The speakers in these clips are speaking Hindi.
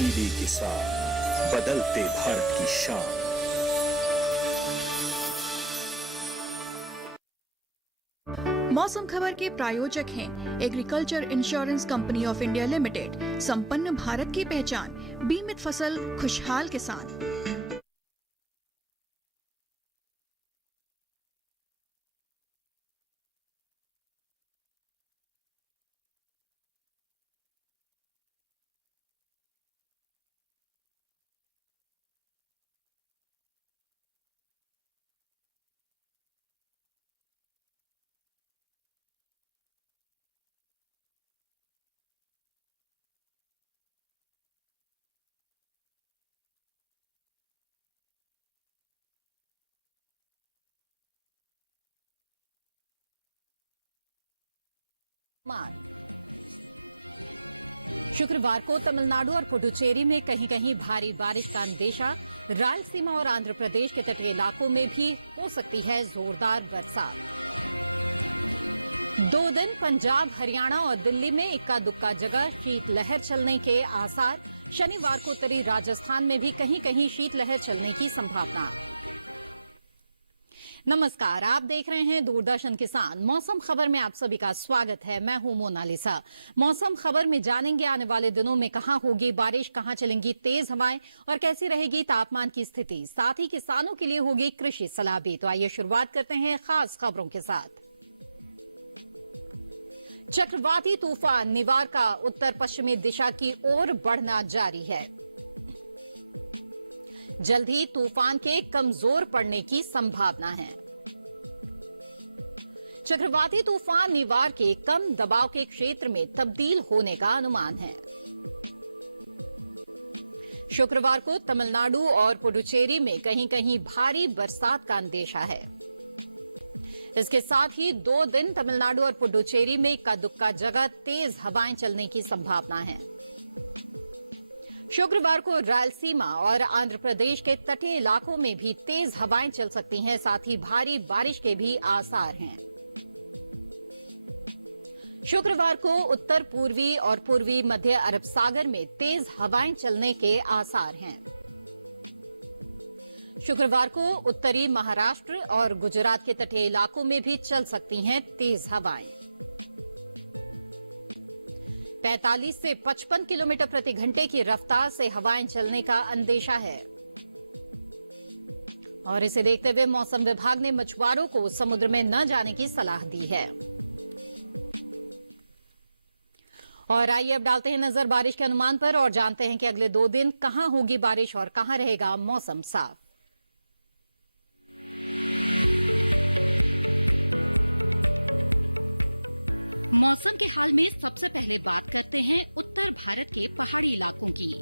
टीवी के साथ बदलते भारत की शान। मौसम खबर के प्रायोजक हैं agriculture insurance company of India limited. संपन्न भारत की पहचान, बीमित फसल, खुशहाल किसान। शुक्रवार को तमिलनाडु और पुडुचेरी में कहीं कहीं भारी बारिश का अंदेशा। रायलसीमा और आंध्र प्रदेश के तटीय इलाकों में भी हो सकती है जोरदार बरसात। 2 दिन पंजाब, हरियाणा और दिल्ली में इक्का दुक्का जगह शीतलहर चलने के आसार। शनिवार को उत्तरी राजस्थान में भी कहीं कहीं शीतलहर चलने की संभावना। नमस्कार, आप देख रहे हैं दूरदर्शन किसान। मौसम खबर में आप सभी का स्वागत है। मैं हूं मोनालिसा। मौसम खबर में जानेंगे आने वाले दिनों में कहां होगी बारिश, कहां चलेंगी तेज हवाएं और कैसी रहेगी तापमान की स्थिति। साथ ही किसानों के लिए होगी कृषि सलाह भी। तो आइए शुरुआत करते हैं खास खबरों के साथ। चक्रवाती तूफान निवार का उत्तर पश्चिमी दिशा की ओर बढ़ना जारी है। जल्द ही तूफान के कमजोर पड़ने की संभावना है। चक्रवाती तूफान निवार के कम दबाव के क्षेत्र में तब्दील होने का अनुमान है। शुक्रवार को तमिलनाडु और पुडुचेरी में कहीं कहीं भारी बरसात का अंदेशा है। इसके साथ ही 2 दिन तमिलनाडु और पुडुचेरी में इक्का दुक्का जगह तेज हवाएं चलने की संभावना है। शुक्रवार को रायलसीमा और आंध्र प्रदेश के तटीय इलाकों में भी तेज हवाएं चल सकती हैं। साथ ही भारी बारिश के भी आसार हैं। शुक्रवार को उत्तर पूर्वी और पूर्वी मध्य अरब सागर में तेज हवाएं चलने के आसार हैं। शुक्रवार को उत्तरी महाराष्ट्र और गुजरात के तटीय इलाकों में भी चल सकती हैं तेज हवाएं। 45 से 55 किलोमीटर प्रति घंटे की रफ्तार से हवाएं चलने का अंदेशा है। और इसे देखते हुए मौसम विभाग ने मछुआरों को समुद्र में न जाने की सलाह दी है। और आइए अब डालते हैं नजर बारिश के अनुमान पर और जानते हैं कि अगले 2 दिन कहां होगी बारिश और कहां रहेगा मौसम साफ। मौसम के हाल में सबसे पहले बात करते हैं उत्तर भारत के पहाड़ी इलाकों की।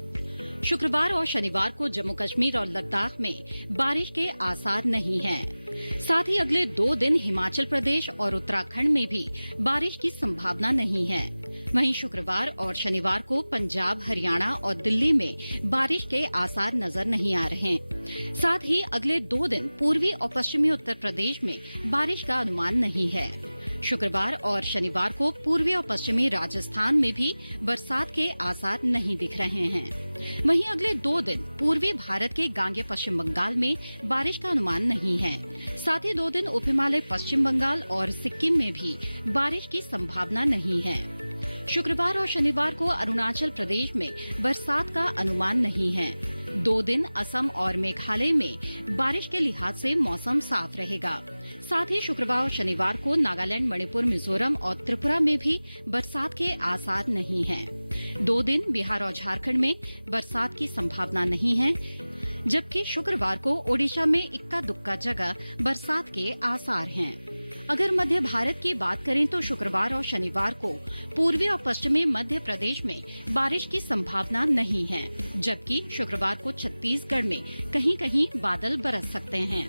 शुक्रवार और शनिवार को जम्मू कश्मीर और लद्दाख में बारिश के आसार नहीं हैं। साथ ही अगले 2 दिन हिमाचल प्रदेश और उत्तराखंड में भी बारिश की संभावना नहीं है। वहीं शुक्रवार और शनिवार को पंजाब, हरियाणा और दिल्ली में बारिश के आसार नजर नहीं आ रहे हैं। साथ ही अगले 2 दिन पूर्वी और पश्चिमी उत्तर प्रदेश में बारिश का अनुमान नहीं है। शुक्रवार और शनिवार को पूर्वी और पश्चिमी राजस्थान में भी बरसात के आसार नहीं दिख रहे हैं। वहीं अगले 2 दिन पूर्वी भारत के गांगे पश्चिम बंगाल में बारिश का अनुमान नहीं है। साथ ही 2 दिन उप हिमालय पश्चिम बंगाल और सिक्किम में भी बारिश की संभावना नहीं है। शुक्रवार और शनिवार को अरुणाचल प्रदेश में बरसात का अनुमान नहीं है। 2 दिन असम और मेघालय में बारिश के लिहाज से मौसम साफ रहेगा। साथ ही शुक्रवार और शनिवार को नागालैंड, मणिपुर, मिजोरम और त्रिपुरा में भी बरसात के आसार नहीं हैं। 2 दिन बिहार और झारखंड में बरसात की संभावना नहीं है, जबकि शुक्रवार को ओडिशा में इक्का दुक्का जगह बरसात के आसार हैं। अगर मध्य भारत की बात करें तो शुक्रवार और शनिवार को पूर्वी और पश्चिमी मध्य प्रदेश में बारिश की संभावना नहीं है, जबकि शुक्रवार को छत्तीसगढ़ में कहीं कहीं बादल बरस सकते हैं।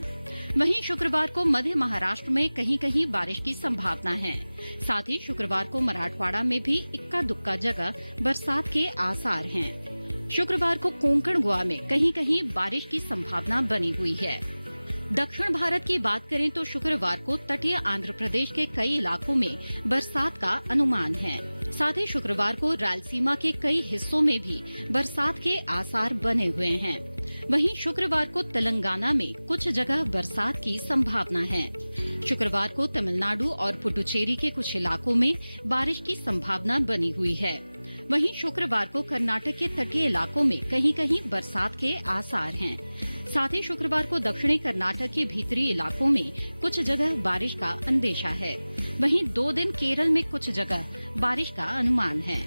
वहीं शुक्रवार को मध्य महाराष्ट्र में कहीं कहीं बारिश की संभावना है। साथ ही शुक्रवार को मराठवाड़ा में भी इक्का दुक्का जगह बरसात के आसार हैं। शुक्रवार को कोंकण, गोवा में कहीं कहीं बारिश की संभावना बनी हुई है। दक्षिण भारत की बात करें तो शुक्रवार को तटीय आंध्र प्रदेश के कई इलाकों में बरसात का अनुमान है। साथ ही शुक्रवार को रायलसीमा के कई हिस्सों में भी बरसात के आसार बने हुए हैं। वहीं शुक्रवार को तेलंगाना में कुछ जगह बरसात की संभावना है। शुक्रवार को तमिलनाडु और पुडुचेरी के कुछ इलाकों में बारिश की संभावना बनी हुई है। वहीं शुक्रवार को कर्नाटक के तटीय इलाकों में कहीं कहीं बरसात के आसार हैं। साथ ही शुक्रवार को दक्षिणी कर्नाटक के भीतरी इलाकों में कुछ जगह बारिश का अंदेशा है। वहीं 2 दिन केरल में कुछ जगह बारिश का अनुमान है।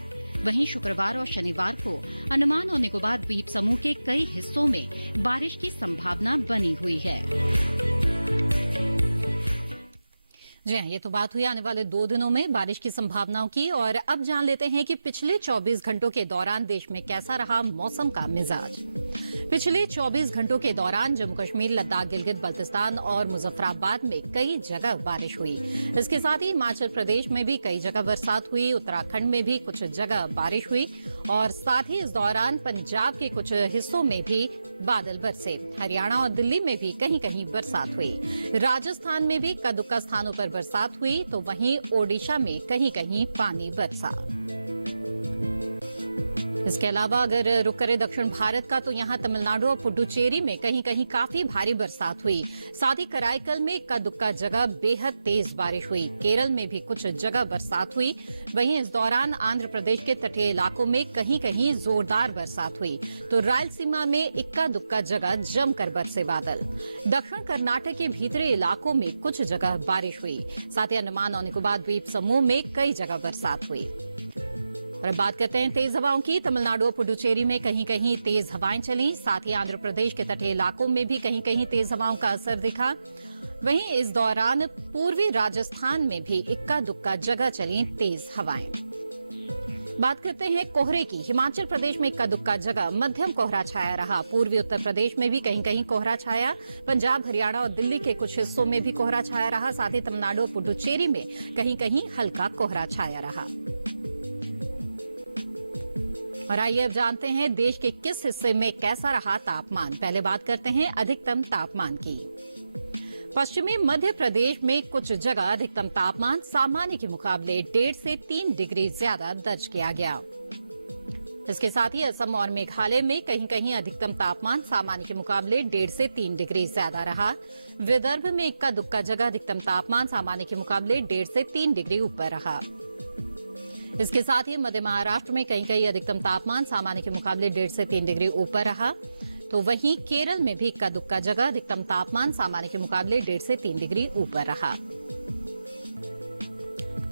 वहीं शुक्रवार और शनिवार को अंडमान और निकोबार द्वीप समूह के कई हिस्सों में बारिश की संभावना बनी हुई है। जी हाँ, ये तो बात हुई आने वाले 2 दिनों में बारिश की संभावनाओं की। और अब जान लेते हैं कि पिछले 24 घंटों के दौरान देश में कैसा रहा मौसम का मिजाज। पिछले 24 घंटों के दौरान जम्मू कश्मीर, लद्दाख, गिलगित बल्तिस्तान और मुजफ्फराबाद में कई जगह बारिश हुई। इसके साथ ही हिमाचल प्रदेश में भी कई जगह बरसात हुई, उत्तराखंड में भी कुछ जगह बारिश हुई और साथ ही इस दौरान पंजाब के कुछ हिस्सों में भी बादल बरसे। हरियाणा और दिल्ली में भी कहीं कहीं बरसात हुई। राजस्थान में भी कई स्थानों पर बरसात हुई तो वहीं ओडिशा में कहीं कहीं पानी बरसा। इसके अलावा अगर रुक करें दक्षिण भारत का, तो यहाँ तमिलनाडु और पुडुचेरी में कहीं कहीं काफी भारी बरसात हुई। साथ ही कराईकल में इक्का दुक्का जगह बेहद तेज बारिश हुई। केरल में भी कुछ जगह बरसात हुई। वहीं इस दौरान आंध्र प्रदेश के तटीय इलाकों में कहीं कहीं जोरदार बरसात हुई तो रायलसीमा में इक्का दुक्का जगह जमकर बरसे बादल। दक्षिण कर्नाटक के भीतरी इलाकों में कुछ जगह बारिश हुई। साथ ही अंडमान और निकोबार द्वीप समूह में कई जगह बरसात हुई। और अब बात करते हैं तेज हवाओं की। तमिलनाडु और पुडुचेरी में कहीं कहीं तेज हवाएं चली। साथ ही आंध्र प्रदेश के तटीय इलाकों में भी कहीं कहीं तेज हवाओं का असर दिखा। वहीं इस दौरान पूर्वी राजस्थान में भी इक्का दुक्का जगह चली तेज हवाएं। बात करते हैं कोहरे की। हिमाचल प्रदेश में इक्का दुक्का जगह मध्यम कोहरा छाया रहा। पूर्वी उत्तर प्रदेश में भी कहीं कहीं कोहरा छाया। पंजाब, हरियाणा और दिल्ली के कुछ हिस्सों में भी कोहरा छाया रहा। साथ ही तमिलनाडु और पुडुचेरी में कहीं कहीं हल्का कोहरा छाया रहा। और आइए अब जानते हैं देश के किस हिस्से में कैसा रहा तापमान। पहले बात करते हैं अधिकतम तापमान की। पश्चिमी मध्य प्रदेश में कुछ जगह अधिकतम तापमान सामान्य के मुकाबले 1.5 से 3 डिग्री ज्यादा दर्ज किया गया। इसके साथ ही असम और मेघालय में कहीं कहीं अधिकतम तापमान सामान्य के मुकाबले 1.5 से 3 डिग्री ज्यादा रहा। विदर्भ में इक्का दुक्का जगह अधिकतम तापमान सामान्य के मुकाबले 1.5 से 3 डिग्री ऊपर रहा। इसके साथ ही मध्य महाराष्ट्र में कहीं कहीं अधिकतम तापमान सामान्य के मुकाबले 1.5 से 3 डिग्री ऊपर रहा। तो वहीं केरल में भी इक्का दुक्का जगह अधिकतम तापमान सामान्य के मुकाबले 1.5 से 3 डिग्री ऊपर रहा।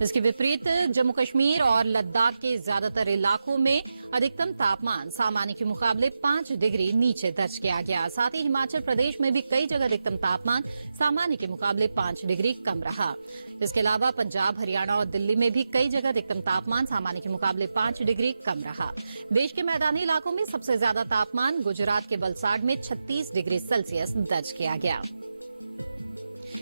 इसके विपरीत जम्मू कश्मीर और लद्दाख के ज्यादातर इलाकों में अधिकतम तापमान सामान्य के मुकाबले 5 डिग्री नीचे दर्ज किया गया। साथ ही हिमाचल प्रदेश में भी कई जगह अधिकतम तापमान सामान्य के मुकाबले 5 डिग्री कम रहा। इसके अलावा पंजाब, हरियाणा और दिल्ली में भी कई जगह अधिकतम तापमान सामान्य के मुकाबले 5 डिग्री कम रहा। देश के मैदानी इलाकों में सबसे ज्यादा तापमान गुजरात के वलसाड में 36 डिग्री सेल्सियस दर्ज किया गया।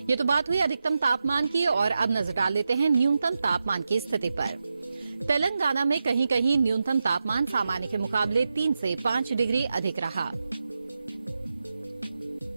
ये तो बात हुई अधिकतम तापमान की। और अब नजर डाल लेते हैं न्यूनतम तापमान की स्थिति पर। तेलंगाना में कहीं कहीं न्यूनतम तापमान सामान्य के मुकाबले 3 से 5 डिग्री अधिक रहा।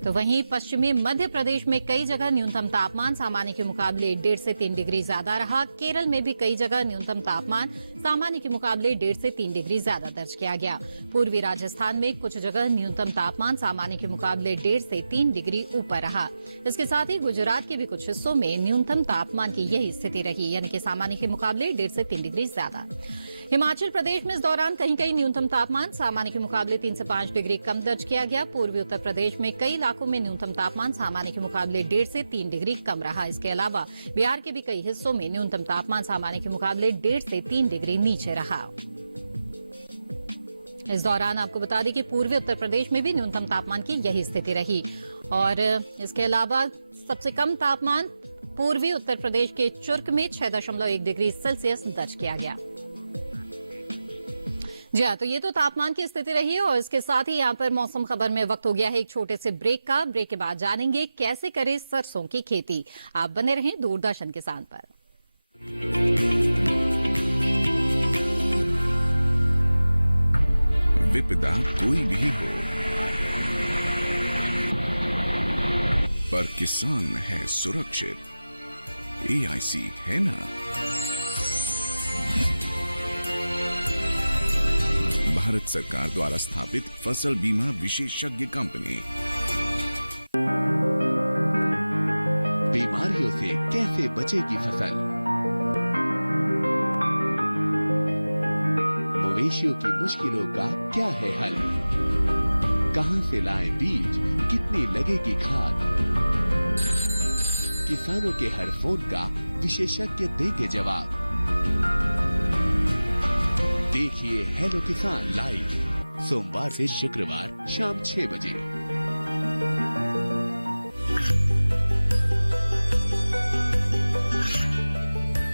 तो वहीं पश्चिमी मध्य प्रदेश में कई जगह न्यूनतम तापमान सामान्य के मुकाबले 1.5 से 3 डिग्री ज्यादा रहा। केरल में भी कई जगह न्यूनतम तापमान सामान्य के मुकाबले 1.5 से 3 डिग्री ज्यादा दर्ज किया गया। पूर्वी राजस्थान में कुछ जगह न्यूनतम तापमान सामान्य के मुकाबले 1.5 से 3 डिग्री ऊपर रहा। इसके साथ ही गुजरात के भी कुछ हिस्सों में न्यूनतम तापमान की यही स्थिति रही, यानी कि सामान्य के मुकाबले 1.5 से 3 डिग्री ज्यादा। हिमाचल प्रदेश में इस दौरान कहीं कहीं न्यूनतम तापमान सामान्य के मुकाबले 3 से 5 डिग्री कम दर्ज किया गया। पूर्वी उत्तर प्रदेश में कई इलाकों में न्यूनतम तापमान सामान्य के मुकाबले 1.5 से 3 डिग्री कम रहा। इसके अलावा बिहार के भी कई हिस्सों में न्यूनतम तापमान सामान्य के मुकाबले 1.5 से 3 डिग्री नीचे रहा। इस दौरान आपको बता दें कि पूर्वी उत्तर प्रदेश में भी न्यूनतम तापमान की यही स्थिति रही। और इसके अलावा सबसे कम तापमान पूर्वी उत्तर प्रदेश के चुर्क में 6.1 डिग्री सेल्सियस दर्ज किया गया। जी हाँ, तो ये तो तापमान की स्थिति रही है। और इसके साथ ही यहाँ पर मौसम खबर में वक्त हो गया है एक छोटे से ब्रेक का। ब्रेक के बाद जानेंगे कैसे करें सरसों की खेती। आप बने रहें दूरदर्शन किसान पर। विपदा कोई भी हो, पर किसान है सुरक्षित। AIC है ना। भारत सरकार द्वारा स्थापित फसल बीमा विशेषज्ञ कंपनी। बीमारियों से कैसे बचेगी फसल? मवेशियों की मुश्किलों का क्या है हल? कहां से लाएं बीज, कितनी लगेगी खाद? किसानों के हर फोन का विशेषज्ञ देंगे जवाब। देखिए हेलो किसान लाइव सोमवार से शुक्रवार शाम 6 बजे।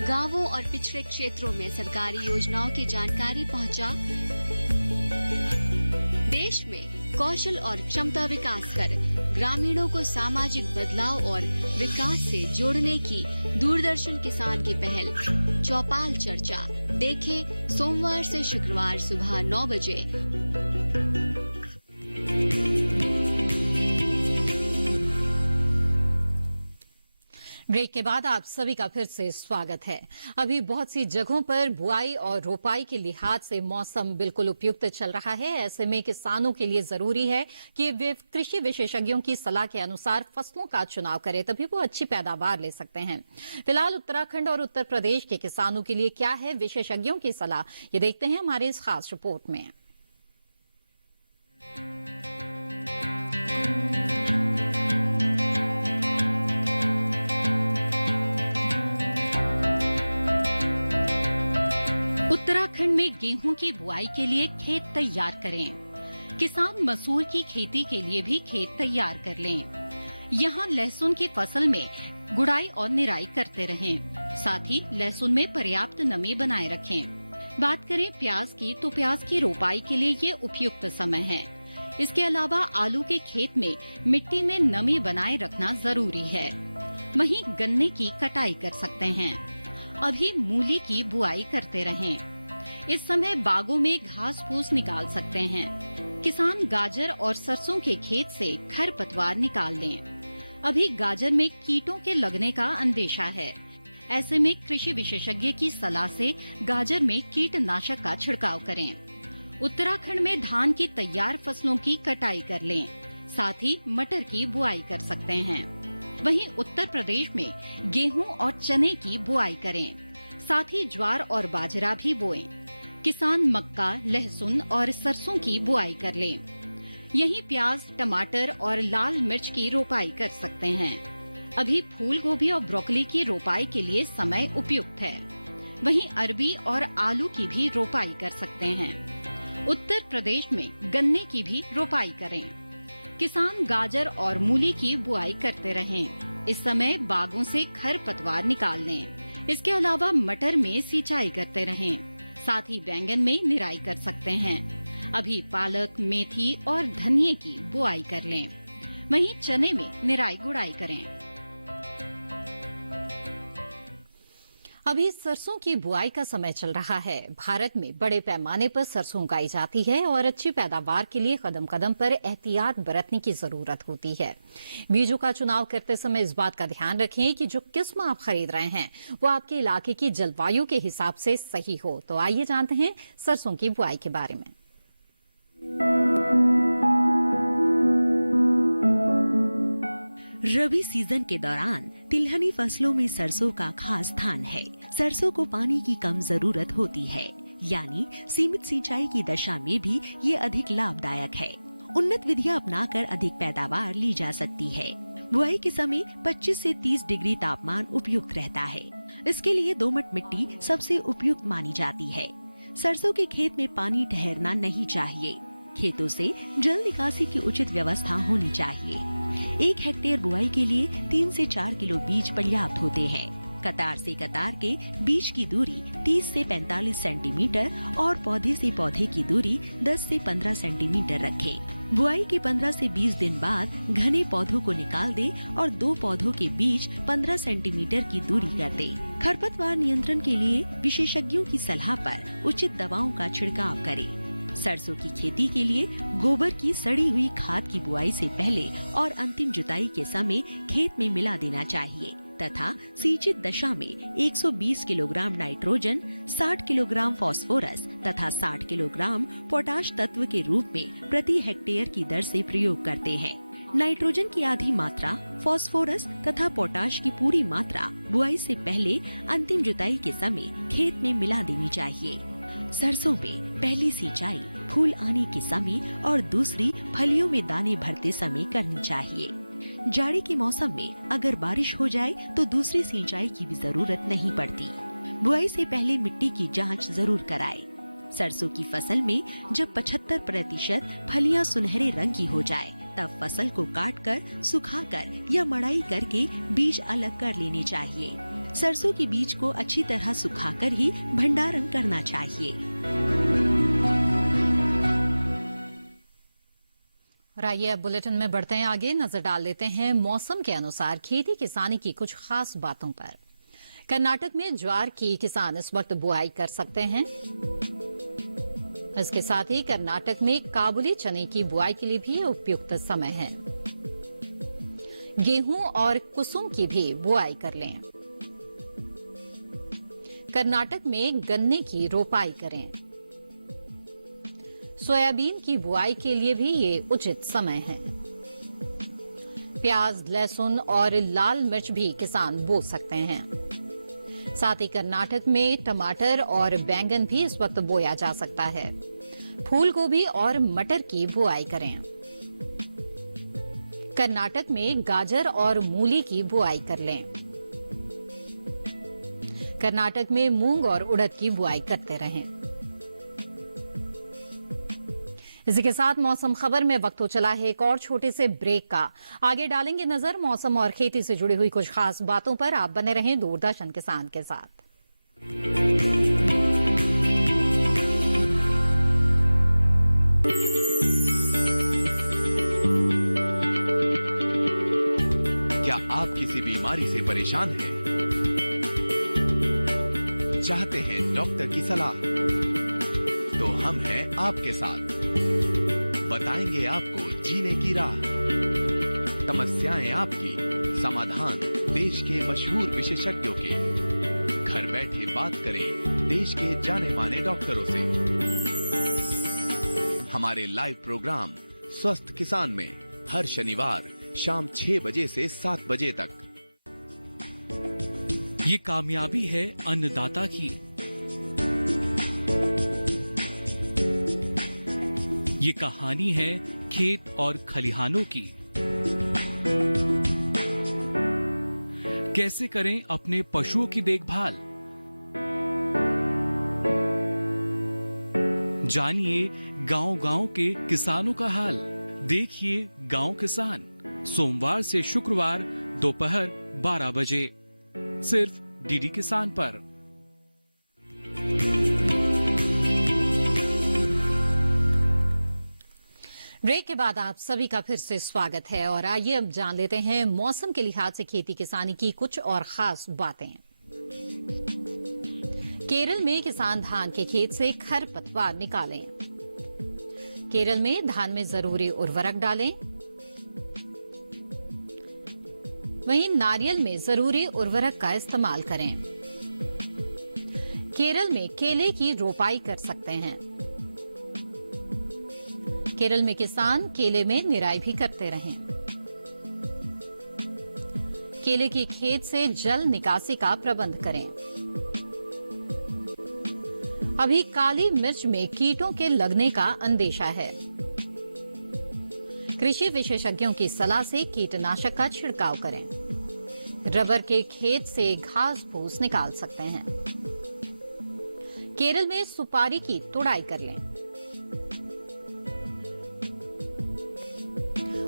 गांवों और पिछड़े क्षेत्रों में सरकारी योजनाओं की जानकारी पहुंचा। देश में कौशल और क्षमता विकास कर ग्रामीणों को सामाजिक बदलाव और विकास से जोड़ने की दूरदर्शन किसान की पहल चौपाल चर्चा देखें सोमवार से शुक्रवार सुबह 9 बजे। ब्रेक के बाद आप सभी का फिर से स्वागत है। अभी बहुत सी जगहों पर बुआई और रोपाई के लिहाज से मौसम बिल्कुल उपयुक्त चल रहा है। ऐसे में किसानों के लिए जरूरी है कि वे कृषि विशेषज्ञों की सलाह के अनुसार फसलों का चुनाव करें, तभी वो अच्छी पैदावार ले सकते हैं। फिलहाल उत्तराखंड और उत्तर प्रदेश के किसानों के लिए क्या है विशेषज्ञों की सलाह, ये देखते हैं हमारे इस खास रिपोर्ट में। उत्तराखंड में गेहूं की बुआई के लिए खेत तैयार करें। किसान मसूर की खेती के लिए भी खेत तैयार कर लें। यहाँ लहसुन की फसल में गुड़ाई और निराई करते रहें। साथ ही लहसुन में पर्याप्त नमी बनाए रखें। बात करें प्याज की, तो प्याज की रोपाई के लिए ये उपयुक्त समय है। इसके अलावा आलू के खेत में मिट्टी में नमी बनाए रखना जरूरी है। वहीं गन्ने की कटाई कर सकते हैं। अभी मूली की बुआई करते रहें। इस समय बागों में घास फूस निकाल सकते हैं। किसान गाजर और सरसों के खेत से खरपतवार निकाल लें। अभी गाजर में कीटों के लगने का अंदेशा है। ऐसे में कृषि विशेषज्ञ की सलाह से गाजर में कीटनाशक का छिड़काव करें। उत्तराखंड में धान की तैयार फसलों की कटाई कर लें। साथ ही मटर की बुआई कर सकते हैं। वहीं उत्तर प्रदेश में गेहूं और चने की बुआई करें। साथ ही ज्वार और बाजरा भी बोएं। किसान मक्का, लहसुन और सरसों की बुआई कर लें। यहीं प्याज, टमाटर और लाल मिर्च की रोपाई कर सकते हैं। अभी फूल गोभी और ब्रोकली की रोपाई के लिए समय उपयुक्त है। वहीं अरबी और आलू की भी रोपाई कर सकते हैं। उत्तर प्रदेश में गन्ने की भी रोपाई करें। किसान गाजर और मूली की बुआई करते रहें। इस समय बागों से खरपतवार निकाल लें। इसके अलावा मटर में सिंचाई करते रहें। साथ ही बैंगन में निराई कर सकते हैं। अभी पालक, मेथी और धनिये की बुआई कर लें। वहीं चने में निराई गुड़ाई करें। अभी सरसों की बुआई का समय चल रहा है। भारत में बड़े पैमाने पर सरसों उगाई जाती है और अच्छी पैदावार के लिए कदम कदम पर एहतियात बरतने की जरूरत होती है। बीजों का चुनाव करते समय इस बात का ध्यान रखें कि जो किस्म आप खरीद रहे हैं वो आपके इलाके की जलवायु के हिसाब से सही हो। तो आइए जानते हैं सरसों की बुआई के बारे में। रबी सीजन के दौरान तिलहनी फसलों में सरसों का खास स्थान है। सरसों को पानी की कम जरूरत होती है, यानी सीमित सिंचाई की दशा में भी ये अधिक लाभदायक है। उन्नत विधियां अपनाकर अधिक पैदावार ली जा सकती है। बुआई के समय 25 से 30 डिग्री तापमान उपयुक्त रहता है। इसके लिए दोमट मिट्टी सबसे उपयुक्त मानी जाती है। सरसों के खेत में पानी ठहरना नहीं चाहिए। खेतों से जल निकासी की उचित व्यवस्था होनी चाहिए। 1 हेक्टेयर बुआई के लिए 3 से 4 किलो बीज पर्याप्त होते हैं। कतार से कतार के बीज की दूरी 30 से 45 सेंटीमीटर और पौधे से पौधे की दूरी 10 से 15 सेंटीमीटर रखें। बुआई के 15 से 20 दिन बाद घने पौधों को निकाल दें और 2 पौधों के बीच 15 सेंटीमीटर की दूरी कर दें। खरपतवार नियंत्रण के लिए विशेषज्ञों की सलाह पर उचित दवाओं का छिड़काव करें। सरसों की खेती के लिए गोबर की सड़ी हुई खाद की बुआई से पहले और अंतिम जुताई के समय खेत में मिला देना चाहिए। तथा सिंचित दशा में 120 किलोग्राम नाइट्रोजन, 60 किलोग्राम फास्फोरस तथा 60 किलोग्राम पोटाश तत्व के रूप में प्रति हेक्टेयर की दर से प्रयोग करते हैं। नाइट्रोजन की आधी मात्रा, फास्फोरस तथा पोटाश की पूरी मात्रा बुआई से पहले अंतिम जुताई के समय खेत में मिला देनी चाहिए। सरसों में पहली सिंचाई फूल आने के समय और दूसरी फलियों में दाने भरते समय करनी चाहिए। जाड़े के मौसम में अगर बारिश हो जाए तो दूसरी सिंचाई की भी जरूरत नहीं पड़ती। बुआई से पहले मिट्टी की जांच जरूर कराएं। सरसों की फसल में जब 75% फलियां सुनहरे रंग की हो जाए तब फसल को काटकर, सुखाकर या मड़ाई करके बीज अलग कर लेने चाहिए। सरसों के बीज को अच्छी तरह सुखाकर ही भंडारण करना चाहिए। और आइए अब बुलेटिन में बढ़ते हैं आगे, नजर डाल लेते हैं मौसम के अनुसार खेती किसानी की कुछ खास बातों पर। कर्नाटक में ज्वार की किसान इस वक्त बुआई कर सकते हैं। इसके साथ ही कर्नाटक में काबुली चने की बुआई के लिए भी उपयुक्त समय है। गेहूं और कुसुम की भी बुआई कर लें। कर्नाटक में गन्ने की रोपाई करें। सोयाबीन की बुआई के लिए भी ये उचित समय है। प्याज, लहसुन और लाल मिर्च भी किसान बो सकते हैं। साथ ही कर्नाटक में टमाटर और बैंगन भी इस वक्त बोया जा सकता है। फूल गोभी और मटर की बुआई करें। कर्नाटक में गाजर और मूली की बुआई कर लें। कर्नाटक में मूंग और उड़द की बुआई करते रहें। इसी के साथ मौसम खबर में वक्त हो चला है एक और छोटे से ब्रेक का। आगे डालेंगे नजर मौसम और खेती से जुड़ी हुई कुछ खास बातों पर। आप बने रहें दूरदर्शन किसान के साथ। क्या आप किसी बीमारी से परेशान हैं? चाहते हैं डॉक्टर की सलाह? तो हम हैं आपके साथ। बताएंगे आपको जीने की राह। समस्याएं आपकी, समाधान देश के मशहूर विशेषज्ञों के। घर बैठे बात करें देश के जाने माने डॉक्टरों से। हमारे लाइव प्रोग्राम स्वस्थ किसान में हर शनिवार शाम 6 बजे से 7 बजे तक। ये कामयाबी है अन्नदाता की। ये कहानी है खेत और खलिहानों की। कैसे करें अपने पशुओं की देखभाल, जानिए गांव-गांव के किसानों का हाल। देखिए गांव किसान, सोमवार से शुक्रवार दोपहर 12 बजे सिर्फ डीडी किसान पर। ब्रेक के बाद आप सभी का फिर से स्वागत है और आइए अब जान लेते हैं मौसम के लिहाज से खेती किसानी की कुछ और खास बातें। केरल में किसान धान के खेत से खरपतवार निकालें। केरल में धान में जरूरी उर्वरक डालें। वहीं नारियल में जरूरी उर्वरक का इस्तेमाल करें। केरल में केले की रोपाई कर सकते हैं। केरल में किसान केले में निराई भी करते रहें। केले की खेत से जल निकासी का प्रबंध करें। अभी काली मिर्च में कीटों के लगने का अंदेशा है। कृषि विशेषज्ञों की सलाह से कीटनाशक का छिड़काव करें। रबर के खेत से घास फूस निकाल सकते हैं। केरल में सुपारी की तुड़ाई कर लें।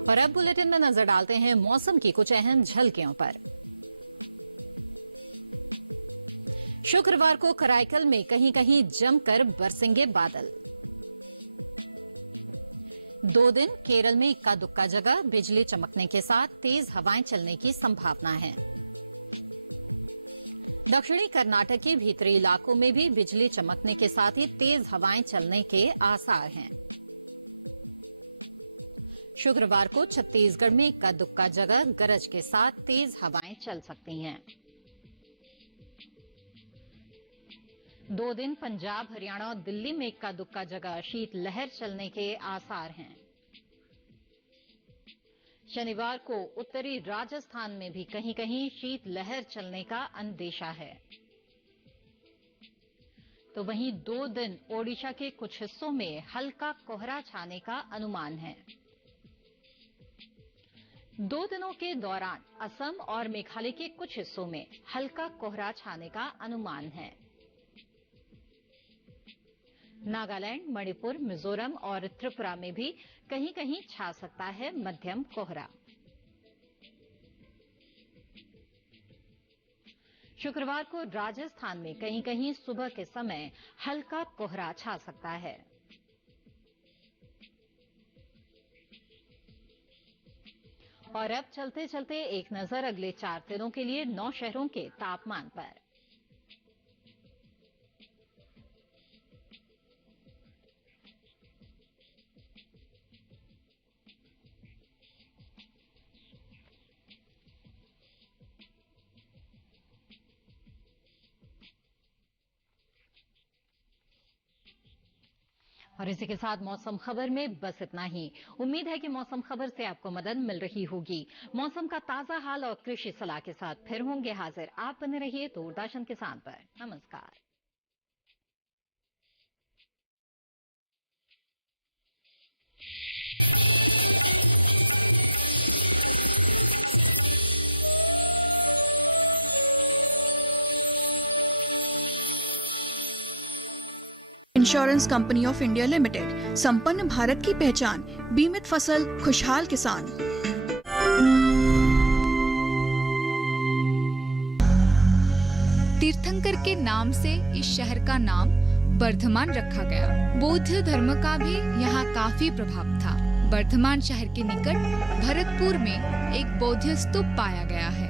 और अब बुलेटिन में नजर डालते हैं मौसम की कुछ अहम झलकियों पर। शुक्रवार को कराईकल में कहीं कहीं जमकर बरसेंगे बादल। 2 दिन केरल में इक्का दुक्का जगह बिजली चमकने के साथ तेज हवाएं चलने की संभावना है। दक्षिणी कर्नाटक के भीतरी इलाकों में भी बिजली चमकने के साथ ही तेज हवाएं चलने के आसार हैं। शुक्रवार को छत्तीसगढ़ में इक्का दुक्का जगह गरज के साथ तेज हवाएं चल सकती हैं। 2 दिन पंजाब, हरियाणा और दिल्ली में इक्का दुक्का जगह शीतलहर चलने के आसार हैं। शनिवार को उत्तरी राजस्थान में भी कहीं कहीं शीतलहर चलने का अंदेशा है। तो वहीं 2 दिन ओडिशा के कुछ हिस्सों में हल्का कोहरा छाने का अनुमान है। 2 दिनों के दौरान असम और मेघालय के कुछ हिस्सों में हल्का कोहरा छाने का अनुमान है। नागालैंड, मणिपुर, मिजोरम और त्रिपुरा में भी कहीं कहीं छा सकता है मध्यम कोहरा। शुक्रवार को राजस्थान में कहीं कहीं सुबह के समय हल्का कोहरा छा सकता है। और अब चलते चलते एक नजर अगले 4 दिनों के लिए 9 शहरों के तापमान पर। और इसी के साथ मौसम खबर में बस इतना ही। उम्मीद है कि मौसम खबर से आपको मदद मिल रही होगी। मौसम का ताजा हाल और कृषि सलाह के साथ फिर होंगे हाजिर। आप बने रहिए दूरदर्शन किसान पर। नमस्कार। Insurance company of India limited, संपन्न भारत की पहचान, बीमित फसल, खुशहाल किसान। तीर्थंकर के नाम से इस शहर का नाम बर्धमान रखा गया। बौद्ध धर्म का भी यहाँ काफी प्रभाव था। बर्धमान शहर के निकट भरतपुर में एक बौद्ध स्तूप पाया गया है।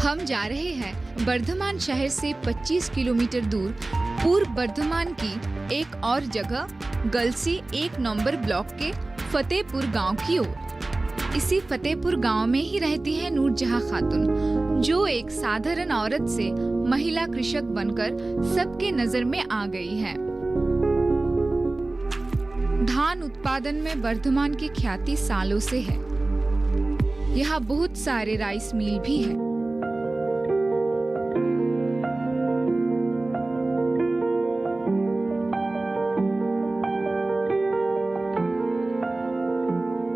हम जा रहे हैं बर्धमान शहर से 25 किलोमीटर दूर पूर्व बर्धमान की एक और जगह गलसी 1 नंबर ब्लॉक के फतेहपुर गांव की ओर। इसी फतेहपुर गांव में ही रहती है नूरजहां खातून, जो एक साधारण औरत से महिला कृषक बनकर सबके नजर में आ गई है। धान उत्पादन में बर्धमान की ख्याति सालों से है। यहाँ बहुत सारे राइस मिल भी है।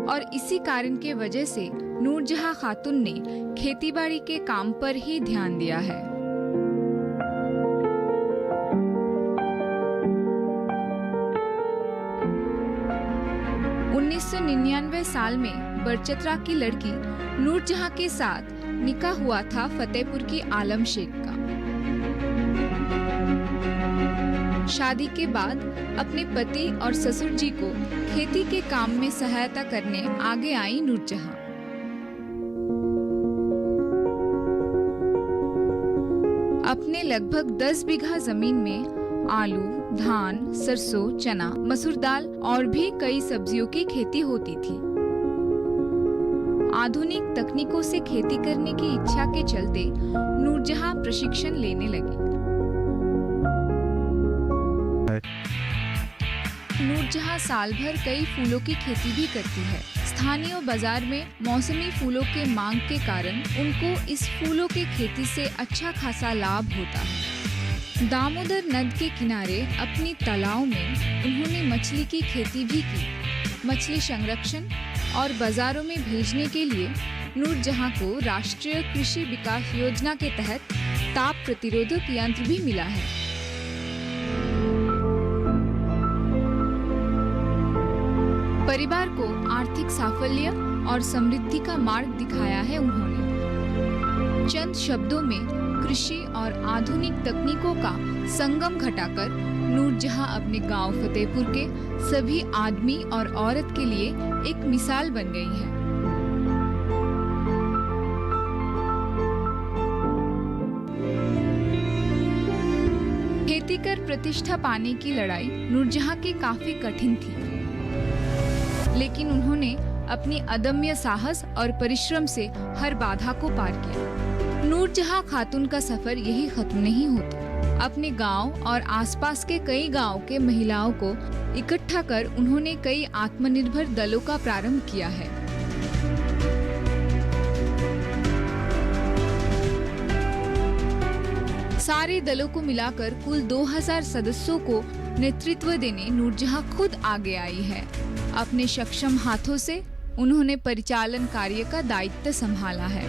और इसी कारण के वजह से नूरजहां खातून ने खेतीबाड़ी के काम पर ही ध्यान दिया है। 1999 साल में बरचत्रा की लड़की नूरजहां के साथ निकाह हुआ था फतेहपुर की आलम शेख का। शादी के बाद अपने पति और ससुर जी को खेती के काम में सहायता करने आगे आई नूरजहां। अपने लगभग 10 बीघा जमीन में आलू, धान, सरसों, चना, मसूर दाल और भी कई सब्जियों की खेती होती थी। आधुनिक तकनीकों से खेती करने की इच्छा के चलते नूरजहां प्रशिक्षण लेने लगी। नूरजहां साल भर कई फूलों की खेती भी करती है। स्थानीय बाजार में मौसमी फूलों के मांग के कारण उनको इस फूलों के खेती से अच्छा खासा लाभ होता है। दामोदर नद के किनारे अपनी तालाब में उन्होंने मछली की खेती भी की। मछली संरक्षण और बाजारों में भेजने के लिए नूरजहां को राष्ट्रीय कृषि विकास योजना के तहत ताप प्रतिरोधक यंत्र भी मिला है। परिवार को आर्थिक साफल्य और समृद्धि का मार्ग दिखाया है उन्होंने। चंद शब्दों में कृषि और आधुनिक तकनीकों का संगम घटाकर नूरजहां अपने गांव फतेहपुर के सभी आदमी और औरत के लिए एक मिसाल बन गई है। खेती कर प्रतिष्ठा पाने की लड़ाई नूरजहां की काफी कठिन थी, लेकिन उन्होंने अपनी अदम्य साहस और परिश्रम से हर बाधा को पार किया। नूरजहां खातून का सफर यही खत्म नहीं होता। अपने गांव और आसपास के कई गांव के महिलाओं को इकट्ठा कर उन्होंने कई आत्मनिर्भर दलों का प्रारंभ किया है। सारे दलों को मिलाकर कुल 2000 सदस्यों को नेतृत्व देने नूरजहां खुद आगे आई है। अपने सक्षम हाथों से उन्होंने परिचालन कार्य का दायित्व संभाला है।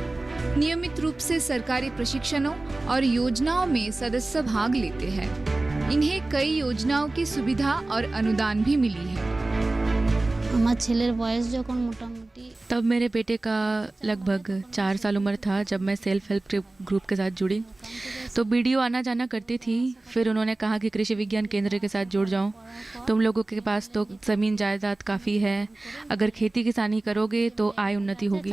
नियमित रूप से सरकारी प्रशिक्षणों और योजनाओं में सदस्य भाग लेते हैं। इन्हें कई योजनाओं की सुविधा और अनुदान भी मिली है। तब मेरे बेटे का लगभग 4 साल उम्र था जब मैं सेल्फ हेल्प ग्रुप के साथ जुड़ी। तो बीडीओ आना जाना करती थी। फिर उन्होंने कहा कि कृषि विज्ञान केंद्र के साथ जुड़ जाओ। तुम लोगों के पास तो ज़मीन जायदाद काफ़ी है, अगर खेती किसानी करोगे तो आय उन्नति होगी।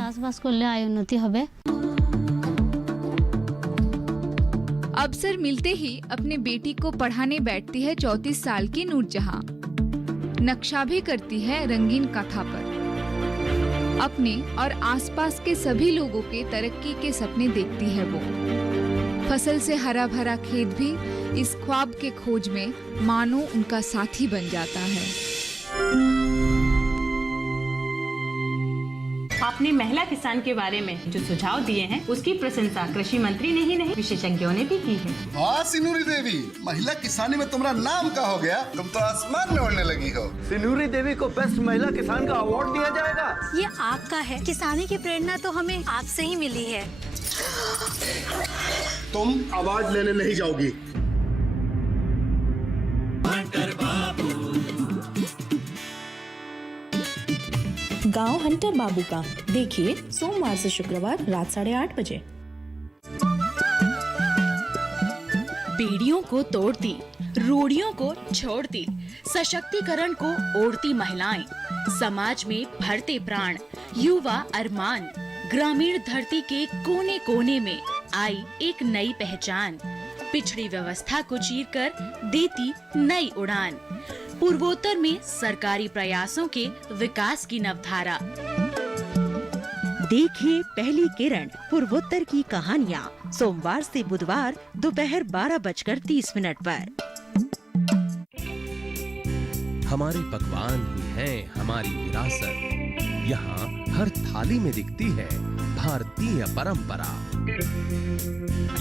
अवसर मिलते ही अपने बेटी को पढ़ाने बैठती है 34 साल की नूरजहां। नक्शा भी करती है रंगीन कथा पर। अपने और आसपास के सभी लोगों के तरक्की के सपने देखती है वो। फसल से हरा भरा खेत भी इस ख्वाब के खोज में मानो उनका साथी बन जाता है। आपने महिला किसान के बारे में जो सुझाव दिए हैं उसकी प्रशंसा कृषि मंत्री ने ही नहीं विशेषज्ञों ने भी की है। हाँ सिनूरी देवी, महिला किसानी में तुम्हारा नाम का हो गया, तुम तो आसमान में उड़ने लगी हो। सिनूरी देवी को बेस्ट महिला किसान का अवार्ड दिया जाएगा। ये आपका है। किसानी की प्रेरणा तो हमें आपसे ही मिली है। तुम आवाज लेने नहीं जाओगी। गांव हंटर बाबू का देखिए सोमवार से शुक्रवार रात 8:30 बजे। बेड़ियों को तोड़ती, रूढ़ियों को छोड़ती, सशक्तिकरण को ओढ़ती महिलाएं, समाज में भरते प्राण, युवा अरमान, ग्रामीण धरती के कोने कोने में आई एक नई पहचान, पिछड़ी व्यवस्था को चीरकर देती नई उड़ान, पूर्वोत्तर में सरकारी प्रयासों के विकास की नवधारा। देखिए पहली किरण पूर्वोत्तर की कहानियाँ सोमवार से बुधवार दोपहर 12:30 पर। हमारे पकवान ही हैं हमारी विरासत। यहाँ हर थाली में दिखती है भारतीय परंपरा।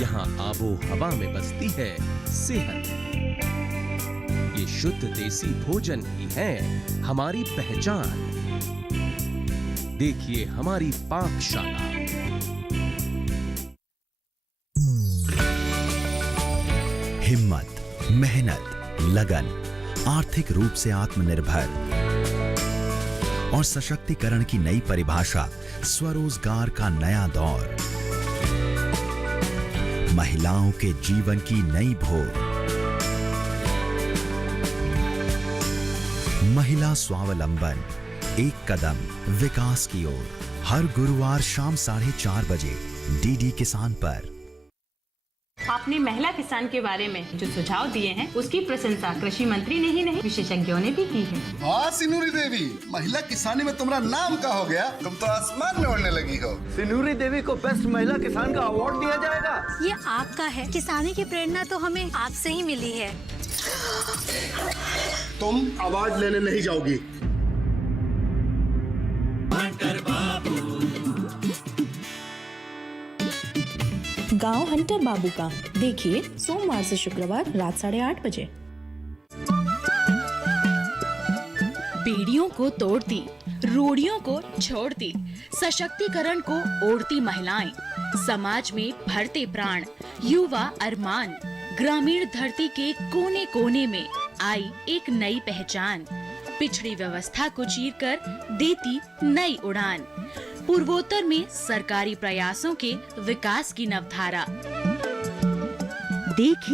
यहाँ आबो हवा में बसती है सेहत। ये शुद्ध देसी भोजन ही है हमारी पहचान। देखिए हमारी पाकशाला। हिम्मत, मेहनत, लगन, आर्थिक रूप से आत्मनिर्भर और सशक्तिकरण की नई परिभाषा, स्वरोजगार का नया दौर, महिलाओं के जीवन की नई भोर। महिला स्वावलंबन, एक कदम विकास की ओर। हर गुरुवार शाम 4:30 बजे डीडी किसान पर। आपने महिला किसान के बारे में जो सुझाव दिए हैं उसकी प्रशंसा कृषि मंत्री ने ही नहीं विशेषज्ञों ने भी की है। हाँ सिनूरी देवी, महिला किसानी में तुम्हारा नाम का हो गया, तुम तो आसमान में उड़ने लगी हो। सिनूरी देवी को बेस्ट महिला किसान का अवार्ड दिया जाएगा। ये आपका है। किसानी की प्रेरणा तो हमें आपसे ही मिली है। तुम आवाज लेने नहीं जाओगी। गांव हंटर बाबू का देखिए सोमवार से शुक्रवार रात 8:30 बजे। बेड़ियों को तोड़ती, रूढ़ियों को छोड़ती, सशक्तिकरण को ओढ़ती महिलाएं, समाज में भरते प्राण, युवा अरमान, ग्रामीण धरती के कोने कोने में आई एक नई पहचान, पिछड़ी व्यवस्था को चीरकर देती नई उड़ान, पूर्वोत्तर में सरकारी प्रयासों के विकास की नवधारा। देखिए